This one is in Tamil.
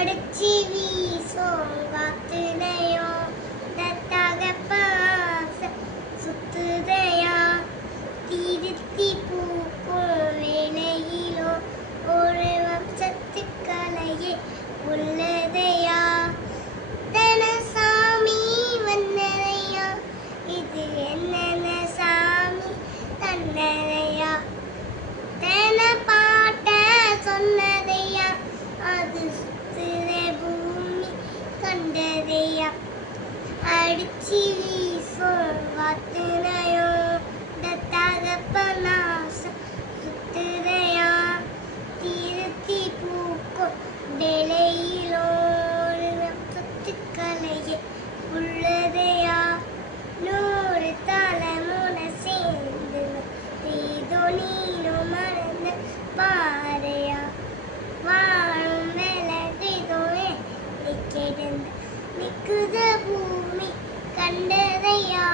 அடிச்சி வீசும் காத்துலையோ தத்தகப்பாச சுத்துதையா திருத்தி பூக்கும் வேலையிலோ ஒரு வம்சத்துக்கலையே உள்ளதையா தனசாமி வந்ததையா இது என்னென்ன சாமி தன்னதையா தன பாட்ட சொன்னதையா அது சுத்துற பூமி கண்டதையா அடிச்சி வீசும் காத்துலையோ தத்தகப்பனாச சுத்துதையா திருத்தி பூக்கும் வேலையிலோ சொத்துக்கலையே உள்ளதையா நூறு தலைமுறை சேர்ந்து இதோ நீனும் மறந்த பாறையா வாழும் விலகிதோயே கிடந்து நிக்குத பூமி கண்டதையா